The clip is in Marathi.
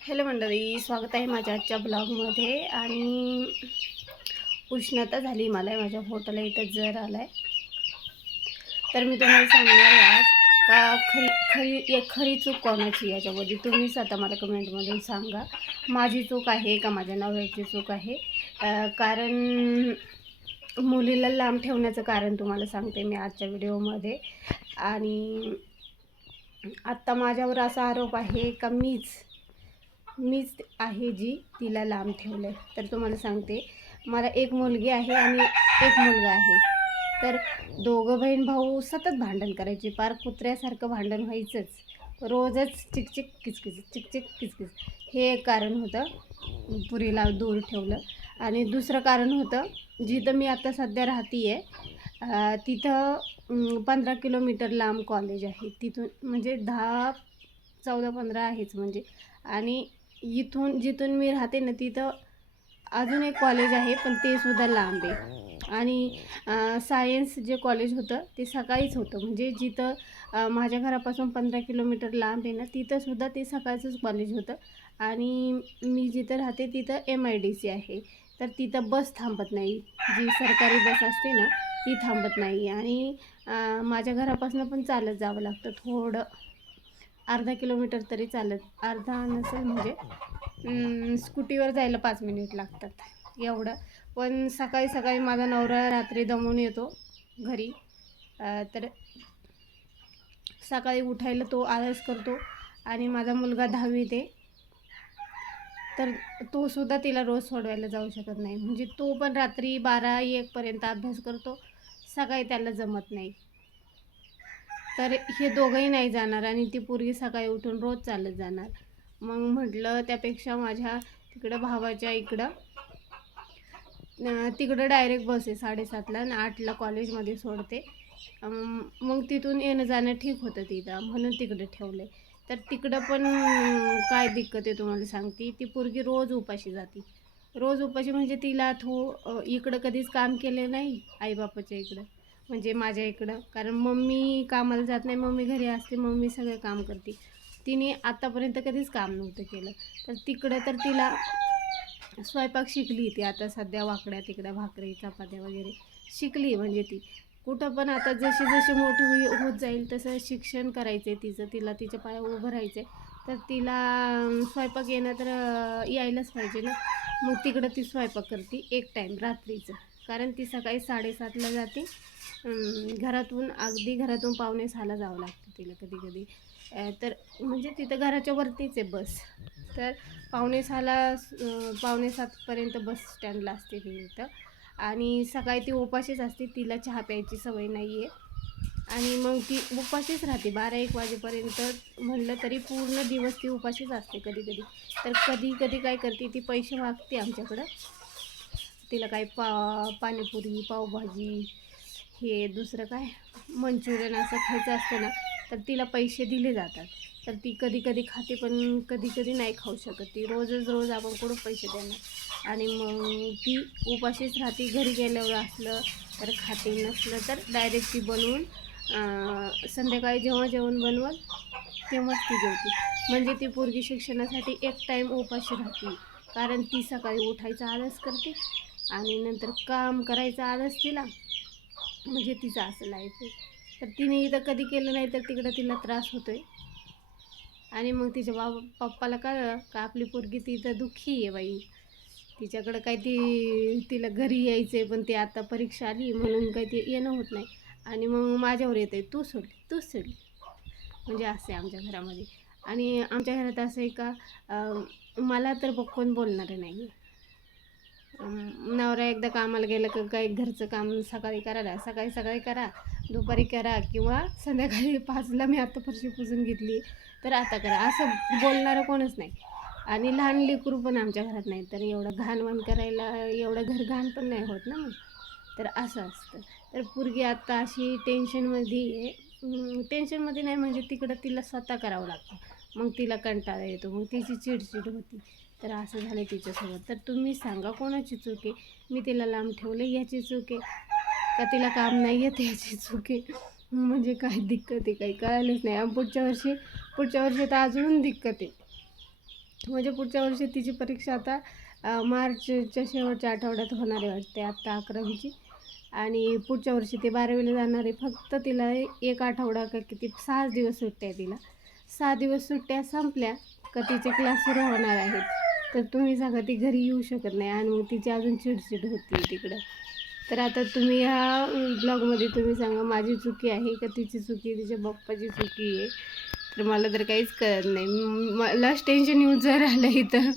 हॅलो मंडळी स्वागत आहे माझ्या आजच्या ब्लॉगमध्ये. आणि उष्णता झाली मला माझ्या फोटोला इथं जर आला आहे तर मी तुम्हाला सांगणार आहे आज का खरी खरी एक खरी चूक कोणाची याच्यामध्ये? तुम्हीच आता मला कमेंटमधून सांगा. माझी चूक आहे का माझ्या नवऱ्याची चूक आहे? कारण मुलीला लांब ठेवण्याचं कारण तुम्हाला सांगते मी आजच्या व्हिडिओमध्ये. आणि आत्ता माझ्यावर असा आरोप आहे का मीच मीच आहे जी तिला लांब ठेवलं आहे तर तुम्हाला सांगते मला एक मुलगी आहे आणि एक मुलगा आहे. तर दोघं बहीण भाऊ सतत भांडण करायचे पार कुत्र्यासारखं भांडण व्हायचंच. रोजच चिकचिक किचकिच चिकचिक किचकिच. हे एक कारण होतं पुरीला दूर ठेवलं. आणि दुसरं कारण होतं जिथं मी आता सध्या राहते आहे तिथं पंधरा किलोमीटर लांब कॉलेज आहे. तिथून म्हणजे दहा चौदा पंधरा आहेच म्हणजे. आणि इथून जिथून मी राहते ना तिथं अजून एक कॉलेज आहे पण ते सुद्धा लांब आहे. आणि सायन्स जे कॉलेज होतं ते सकाळीच होतं. म्हणजे जिथं माझ्या घरापासून पंधरा किलोमीटर लांब आहे ना तिथंसुद्धा ते सकाळचंच कॉलेज होतं. आणि मी जिथं राहते तिथं एम आय डी सी आहे. तर तिथं बस थांबत नाही. जी सरकारी बस असते ना ती थांबत नाही. आणि माझ्या घरापासून पण चालत जावं लागतं थोडं. अर्धा किलोमीटर तरी चालत अर्धा नसेल म्हणजे स्कूटीवर जायला पाच मिनिट लागतात. एवढं. पण सकाळी सकाळी माझा नवरा रात्री दमून येतो घरी. तर सकाळी उठायला तो आळस करतो आणि माझा मुलगा दहावी ते. तर तो सुद्धा तिला रोज सोडवायला जाऊ शकत नाही. म्हणजे तो पण रात्री बारा एकपर्यंत अभ्यास करतो. सकाळी त्याला जमत नाही. तर हे दोघंही नाही जाणार आणि ती पोरगी सकाळी उठून रोज चालत जाणार. मग म्हटलं त्यापेक्षा माझ्या तिकडं भावाच्या इकडं तिकडं डायरेक्ट बस आहे साडेसातला आणि आठला कॉलेजमध्ये सोडते. मग तिथून येणं जाणं ठीक होतं तिथं म्हणून तिकडं ठेवलं आहे तर तिकडं पण काय दिक्कत आहे तुम्हाला सांगते ती पोरगी रोज उपाशी जाते. रोज उपाशी म्हणजे तिला थो इकडं कधीच काम केले नाही आईबापाच्या इकडं. म्हणजे माझ्या इकडं. कारण मम्मी कामाला जात नाही मम्मी घरी असते मम्मी सगळं काम करते. तिने आत्तापर्यंत कधीच काम नव्हतं केलं. तर तिकडं तर तिला स्वयंपाक शिकली ती. आता सध्या वाकड्या तिकड्या भाकरी चपात्या वगैरे शिकली म्हणजे ती. कुठं पण आता जशी जशी मोठी होई- होत जाईल तसं शिक्षण करायचं आहे तिचं. तिला तिच्या पाया उभं राहायचं आहे तर तिला स्वयंपाक येणं तर यायलाच पाहिजे ना. मग तिकडं ती स्वयंपाक करते एक टाईम रात्रीचं. कारण ती सकाळी साडेसातला जाते. घरातून अगदी घरातून पावणे सहाला जावं लागतं तिला कधी कधी तर म्हणजे तिथं घराच्या वरतीच आहे बस. तर पावणे सहाला पावणे सातपर्यंत बस स्टँडला असते ती इथं. आणि सकाळी ती उपाशीच असते. तिला चहा प्यायची सवय नाही आहे आणि मग ती उपाशीच राहते. बारा एक वाजेपर्यंत म्हणलं तरी पूर्ण दिवस ती उपाशीच असते कधी कधी तर कधी कधी काय करते ती पैसे मागते आमच्याकडं. तिला काय पा पाणीपुरी पावभाजी हे दुसरं काय? मंचुरियन असं खायचं असतं ना तर तिला पैसे दिले जातात. तर ती कधी कधी खाते पण कधी कधी नाही खाऊ शकत. ती रोजच रोज आपण कुठं पैसे देणार? आणि मग ती उपाशीच राहते घरी गेल्यावर असलं तर खाते नसलं तर डायरेक्ट ती बनवून संध्याकाळी जेव्हा जेवण बनवत तेव्हाच ती जेवते. म्हणजे ती पोरगी शिक्षणासाठी एक टाईम उपाशी राहते. कारण ती सकाळी उठायचा आळस करते आणि नंतर काम करायचा आळस तिला. म्हणजे तिचं असं लाईफ आहे. तर तिने इथं कधी केलं नाही तर तिकडं तिला त्रास होतोय. आणि मग तिच्या बाबा पप्पाला कळलं का आपली पोरगी ती इथं दुःखी आहे बाई. तिच्याकडं काय ती तिला घरी यायचं आहे पण ती आता परीक्षा आली म्हणून काही ते येणं होत नाही. आणि मग माझ्यावर येतं आहे तू सोडली तूच सोडली म्हणजे असं आहे आमच्या घरामध्ये. आणि आमच्या घरात असं आहे का मला तर ब- कोण बोलणारं नाही आहे नवरा एकदा कामाला गेलं का काही घरचं काम सकाळी करायला सकाळी सकाळी करा दुपारी करा किंवा संध्याकाळी पाचला मी आत्ता फरशी पुजून घेतली. तर आता करा. असं बोलणारं कोणच नाही. आणि लहान लेकरू पण आमच्या घरात नाही. तर एवढं घाणवण करायला एवढं घर घाण पण नाही होत ना मग. तर असं असतं. तर पोरगी आत्ता अशी टेन्शनमध्ये आहे. टेन्शनमध्ये नाही म्हणजे तिकडं तिला स्वतः करावं लागतं. मग तिला कंटाळा येतो मग तिची चिडचिड होती. तर असं झालं तिच्यासोबत. तर तुम्ही सांगा कोणाची चूक आहे? मी तिला लांब ठेवले याची चूक आहे? का तिला काम नाही येत याची चूक आहे? म्हणजे काय दिक्कत आहे? काही कळालंच नाही. आणि पुढच्या वर्षी पुढच्या वर्षी तर अजून दिक्कत आहे. म्हणजे पुढच्या वर्षी तिची परीक्षा आता मार्चच्या शेवटच्या आठवड्यात होणार आहे वाटते आत्ता अकरावीची. आणि पुढच्या वर्षी ते बारावीला जाणार आहे. फक्त तिला एक आठवडा का किती सहा दिवस सुट्ट्या आहे तिला. सहा दिवस सुट्ट्या संपल्या का तिचे क्लास सुरू होणार आहेत. तर तुम्ही सांगा ती घरी येऊ शकत नाही आणि मग तिची अजून चिडचिड होती तिकडं. तर आता तुम्ही ह्या ब्लॉगमध्ये तुम्ही सांगा माझी चुकी आहे का तिची चुकी तिच्या बाप्पाची चुकी आहे? तर मला तर काहीच कळत नाही. मला टेन्शन येऊन जर आलं इथं.